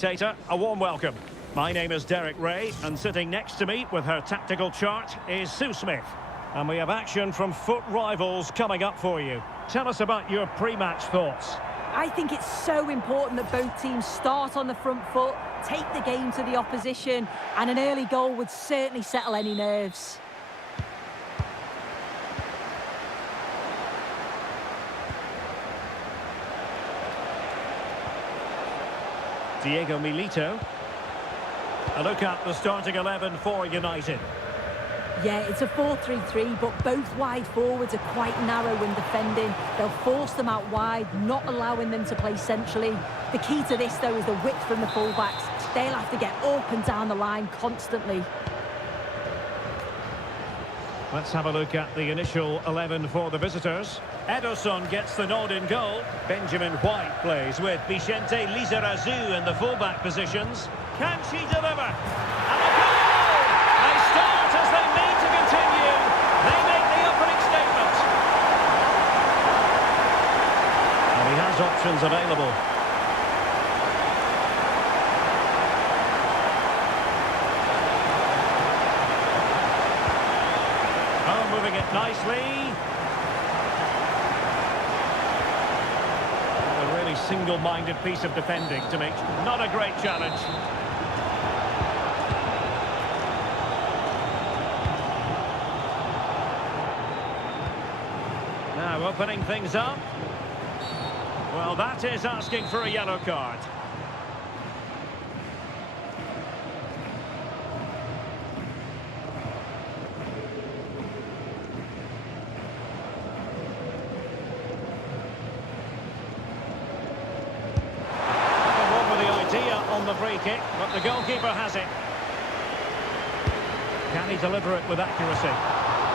spectator, a warm welcome. My name is Derek Ray, and sitting next to me with her tactical chart is Sue Smith. And we have action from foot rivals coming up for you. Tell us about your pre-match thoughts. I think it's so important that both teams start on the front foot, take the game to the opposition, and an early goal would certainly settle any nerves. Diego Milito. A look at the starting 11 for United. Yeah, it's a 4-3-3, but both wide forwards are quite narrow when defending. They'll force them out wide, not allowing them to play centrally. The key to this, though, is the width from the fullbacks. They'll have to get up and down the line constantly. Let's have a look at the initial 11 for the visitors. Ederson gets the nod in goal. Benjamin White plays with Vicente Lizarazu in the fullback positions. Can she deliver? And a goal! They start as they mean to continue. They make the opening statement. And he has options available. Oh, moving it nicely. A really single-minded piece of defending to make. Not a great challenge. Now opening things up. Well, that is asking for a yellow card. On the free kick, but the goalkeeper has it. Can he deliver it with accuracy?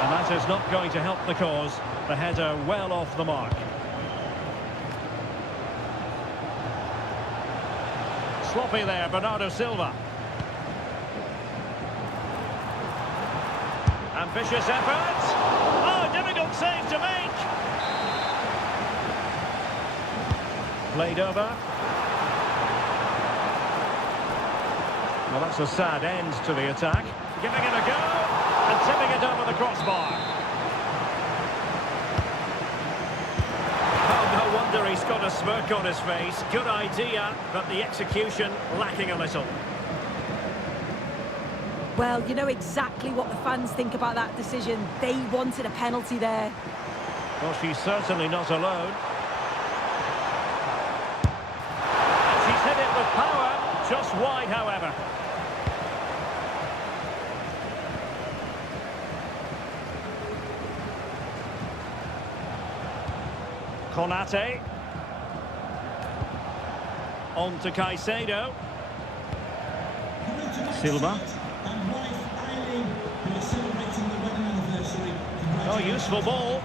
And that is not going to help the cause. The header well off the mark. Sloppy there, Bernardo Silva. Ambitious effort. Oh, difficult save to make. Played over. Well, that's a sad end to the attack. Giving it a go and tipping it over the crossbar. Oh, no wonder he's got a smirk on his face. Good idea, but the execution lacking a little. Well, you know exactly what the fans think about that decision. They wanted a penalty there. Well, she's certainly not alone. And she's hit it with power, just wide, however. Konate. On to Caicedo. Silva. Oh, useful ball.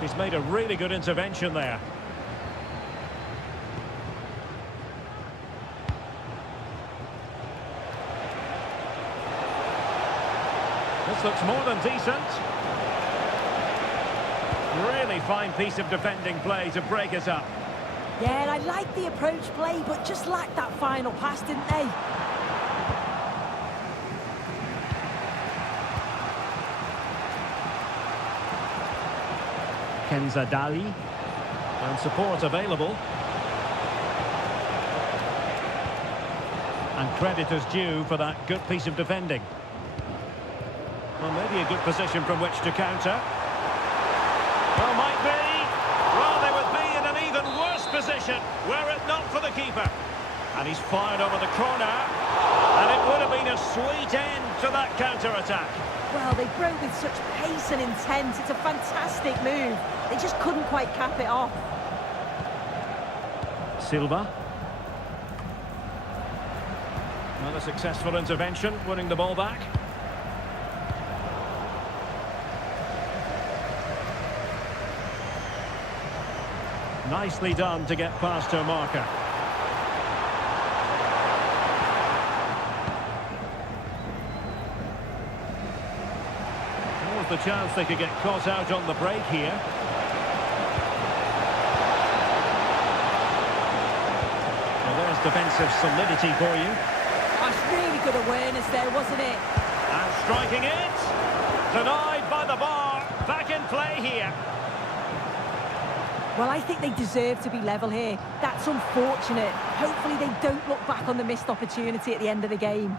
She's made a really good intervention there. This looks more than decent. Really fine piece of defending play to break it up. Yeah, and I like the approach play, but just lacked that final pass, didn't they? Kenza Dali. And support available. And credit is due for that good piece of defending. Well, maybe a good position from which to counter. Well, might be. Well, they would be in an even worse position were it not for the keeper. And he's fired over the corner. And it would have been a sweet end to that counter-attack. Well, they broke with such pace and intent. It's a fantastic move. They just couldn't quite cap it off. Silva. Another successful intervention, winning the ball back. Nicely done to get past her marker. There was the chance they could get caught out on the break here. Well, there's defensive solidity for you. That's really good awareness there, wasn't it? And striking it. Denied by the bar. Back in play here. Well, I think they deserve to be level here. That's unfortunate. Hopefully they don't look back on the missed opportunity at the end of the game.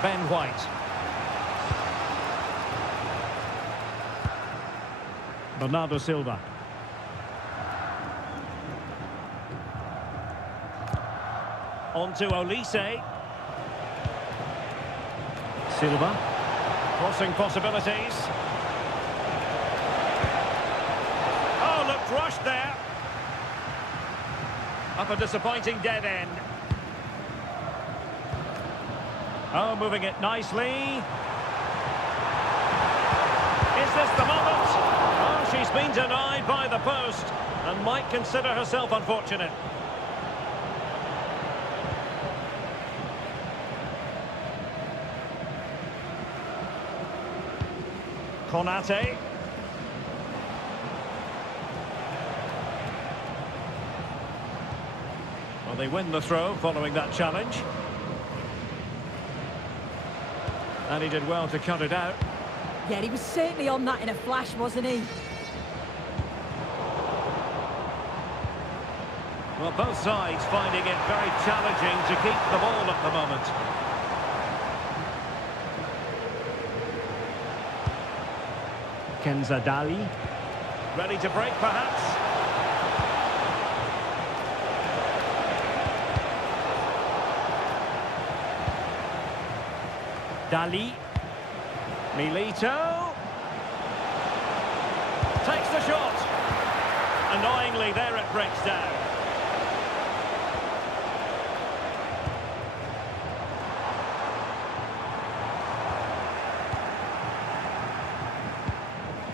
Ben White. Bernardo Silva. On to Olise. Silva. Crossing possibilities. Oh, looked rushed there. Up a disappointing dead end. Oh, moving it nicely. Is this the moment? Oh, she's been denied by the post and might consider herself unfortunate. Konate. Well, they win the throw following that challenge. And he did well to cut it out. Yeah, he was certainly on that in a flash, wasn't he? Well, both sides finding it very challenging to keep the ball at the moment. Kenza Dali. Ready to break, perhaps? Dali. Milito. Takes the shot. Annoyingly, there it breaks down.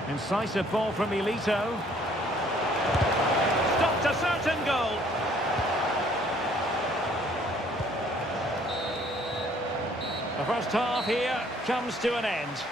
Incisive ball from Milito. Stopped a certain goal. The first half here comes to an end.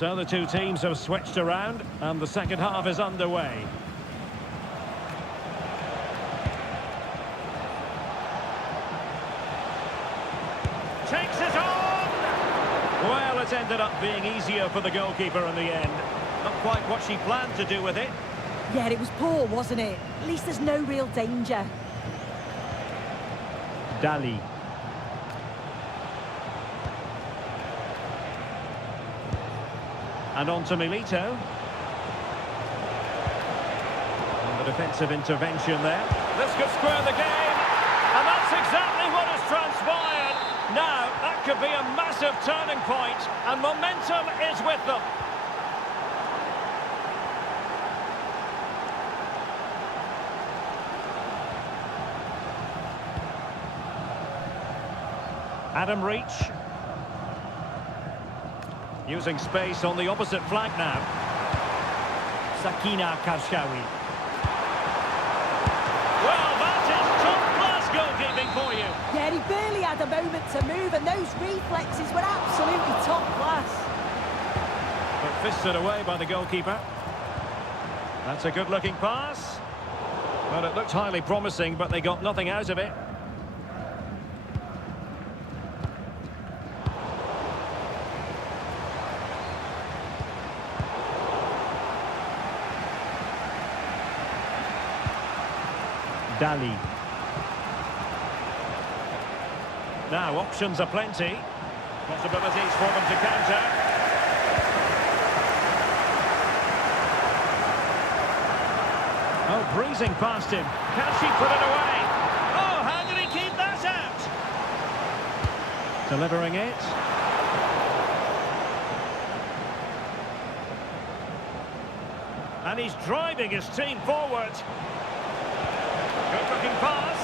So the two teams have switched around and the second half is underway. Takes it on! Well, it's ended up being easier for the goalkeeper in the end. Not quite what she planned to do with it. Yeah, it was poor, wasn't it? At least there's no real danger. Dali. And on to Milito. And the defensive intervention there. This could square the game. And that's exactly what has transpired. Now, that could be a massive turning point. And momentum is with them. Adam Reach. Using space on the opposite flank now. Sakina Karshawi. Well, that is top-class goalkeeping for you. Yeah, he barely had a moment to move, and those reflexes were absolutely top class. But fisted away by the goalkeeper. That's a good-looking pass. Well, it looked highly promising, but they got nothing out of it. Dali. Now, options are plenty. Possibilities for them to counter. Oh, breezing past him. Can she put it away? Oh, how did he keep that out? Delivering it. And he's driving his team forward. Good-looking pass.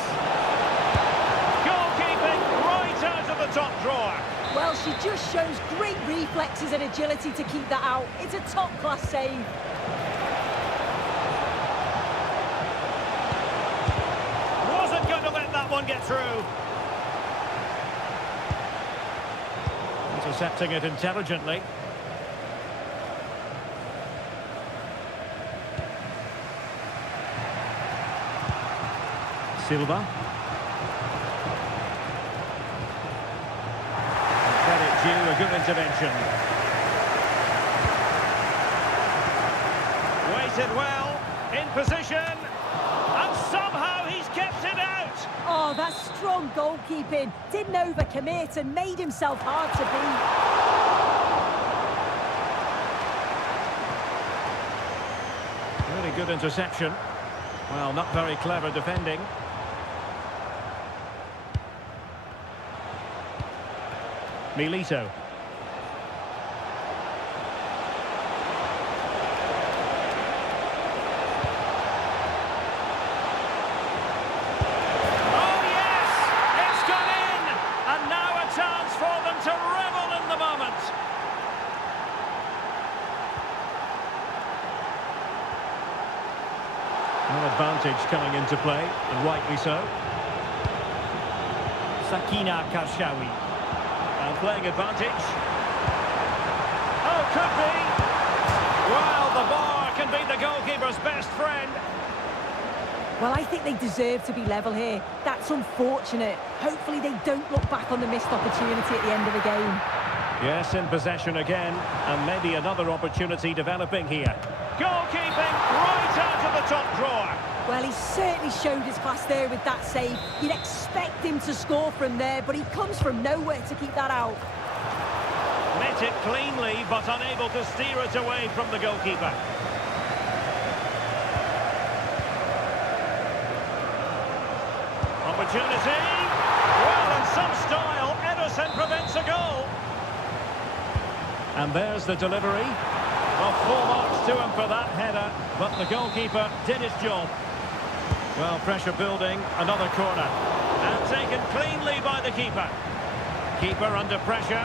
Goalkeeping right out of the top drawer. Well, she just shows great reflexes and agility to keep that out. It's a top-class save. Wasn't going to let that one get through. Intercepting it intelligently. Silva. Credit due, a good intervention. Waited well, in position, and somehow he's kept it out. Oh, that's strong goalkeeping. Didn't overcommit and made himself hard to beat. Really good interception. Well, not very clever defending. Milito. Oh, yes! It's gone in! And now a chance for them to revel in the moment. No advantage coming into play, and rightly so. Sakina Karshawi. Playing advantage. Oh, could be. Well, the bar can be the goalkeeper's best friend. Well, I think they deserve to be level here. That's unfortunate. Hopefully they don't look back on the missed opportunity at the end of the game. Yes, in possession again, and maybe another opportunity developing here. Goalkeeping right out of the top drawer. Well, he certainly showed his class there with that save. You'd expect him to score from there, but he comes from nowhere to keep that out. Met it cleanly, but unable to steer it away from the goalkeeper. Opportunity. Well, in some style, Ederson prevents a goal. And there's the delivery. Well, full marks to him for that header, but the goalkeeper did his job. Well, pressure building, another corner. And taken cleanly by the keeper. Keeper under pressure.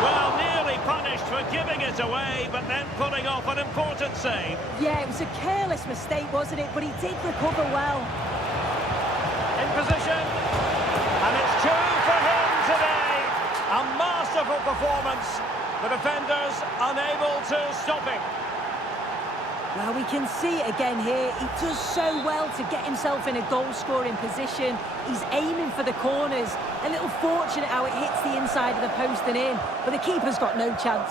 Well, nearly punished for giving it away, but then pulling off an important save. Yeah, it was a careless mistake, wasn't it? But he did recover well. In position. And it's two for him today. A masterful performance. The defenders unable to stop him. Well, we can see it again here. He does so well to get himself in a goal-scoring position. He's aiming for the corners. A little fortunate how it hits the inside of the post and in, but the keeper's got no chance.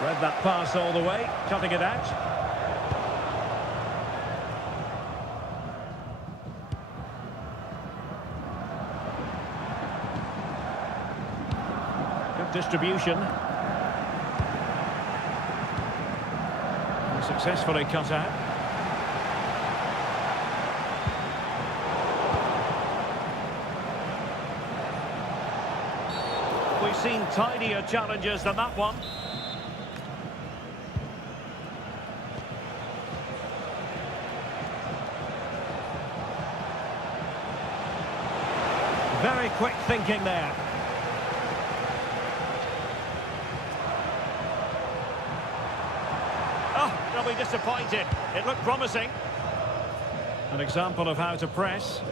Read that pass all the way, cutting it out. Good distribution. Successfully cut out. We've seen tidier challenges than that one. Very quick thinking there. They'll be disappointed. It looked promising. An example of how to press.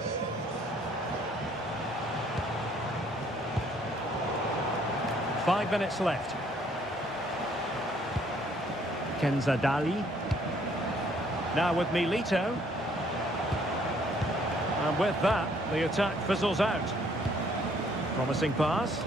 Five minutes left. Kenza Dali. Now with Milito. And with that, the attack fizzles out. Promising pass.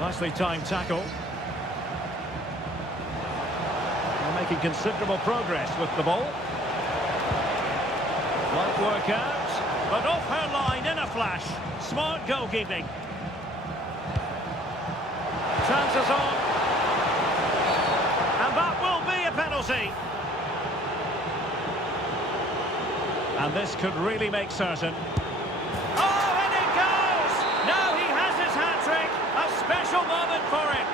Nicely timed tackle. They're making considerable progress with the ball. Might work out, but off her line in a flash. Smart goalkeeping. Chances on. And that will be a penalty. And this could really make certain. Oh, and it goes! Now he has his hat-trick. A special moment for him.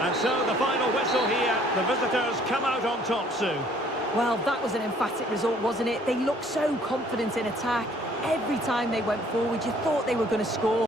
And so the final whistle here. The visitors come out on top, Sue. Well, that was an emphatic result, wasn't it? They looked so confident in attack. Every time they went forward, you thought they were going to score.